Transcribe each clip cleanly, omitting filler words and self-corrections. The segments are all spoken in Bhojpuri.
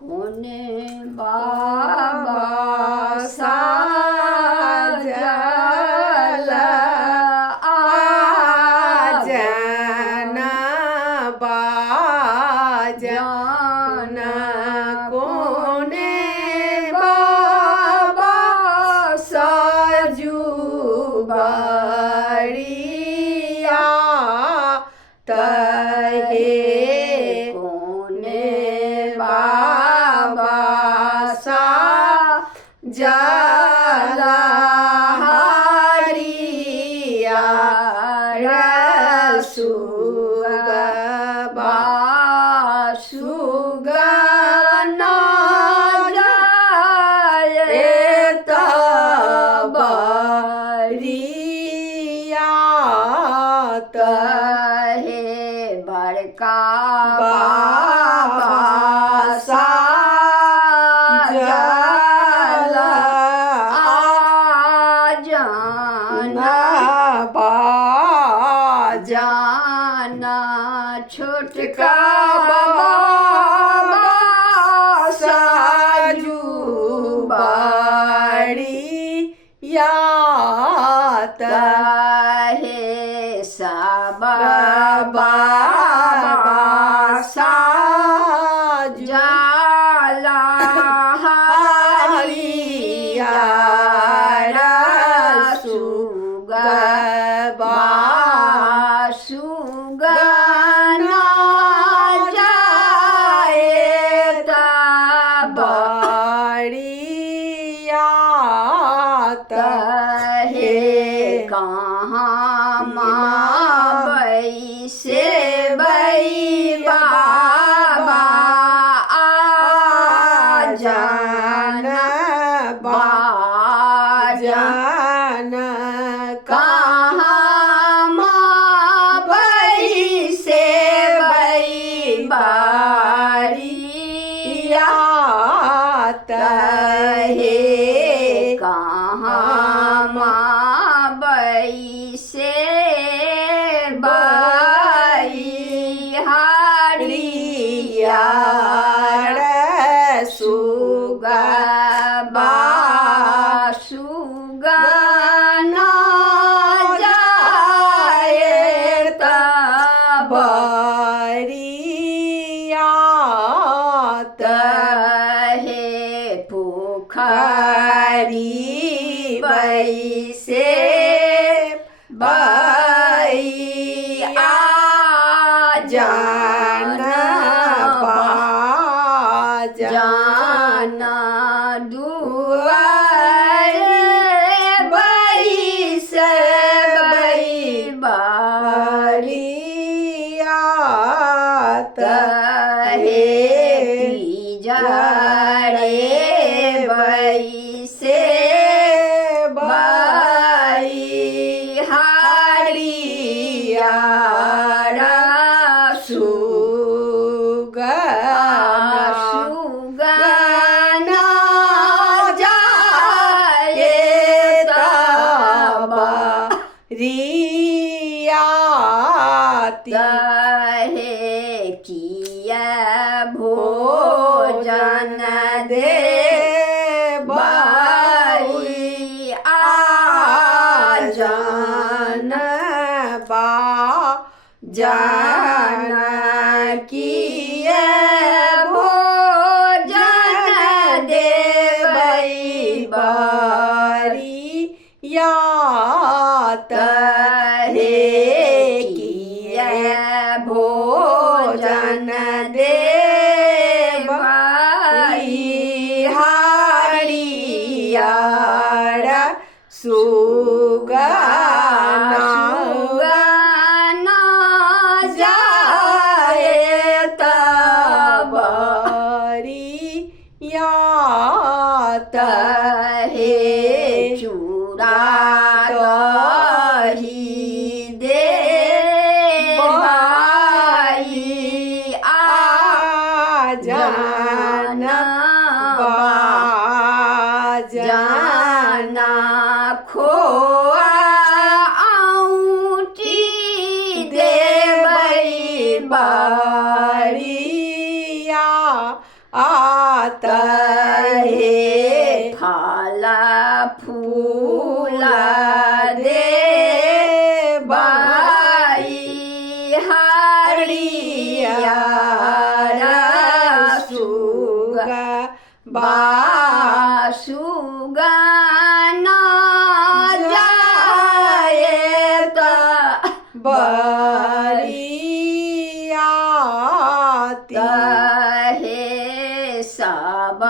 कोने बाबा साजला आजन बाजन कोने बाबा सजू बड़िया तहे कोने बाबा सा जला हरिया सुगा सुगना जाए तबरिया तहे बड़का बाबा सा जला जाना जाना छोटका बाबा साजू बड़िया तहे सब बाबा साजू जाला हरिया सुगा सुगना जाए बड़िया तहे कहाँ माँ बैसे बई बाबा जान बाजन बाजन कहाँ माँ बैसे बई बारिया तहे कहाँ माँ बैसे बई हारिया सुगा सुगना जाए बड़िया तहे पोखरी बैसे बई जान जाना दुआरे बैसे बई बड़िया तहे जड़े बैसे बई हारिया सुगना जाए रिया तहे किया भोजन दे बाई जान जान किए भोजन देवई बड़िया तहे किए भोजन देवई हारिया सुगना जाए तबरिया तहे चूड़ा दही दे भाई जाना जाना खोआ आऊटी दे बई बड़िया आता है फला फूला दे बाई हरियारा सुगा बासुगा न जाए त बरियाती हे सब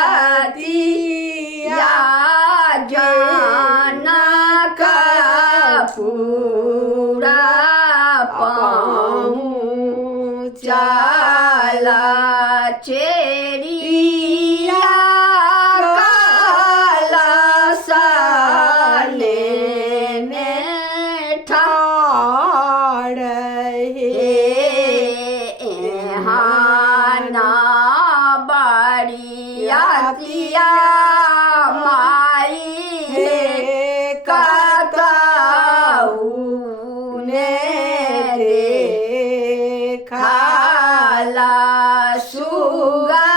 बरियाती या जनक पूरा पहुँचाला चेरिया काला साले ने ठाड़ है हाना बरियातिया माई हे कताऊ ने देखा खाला सुगा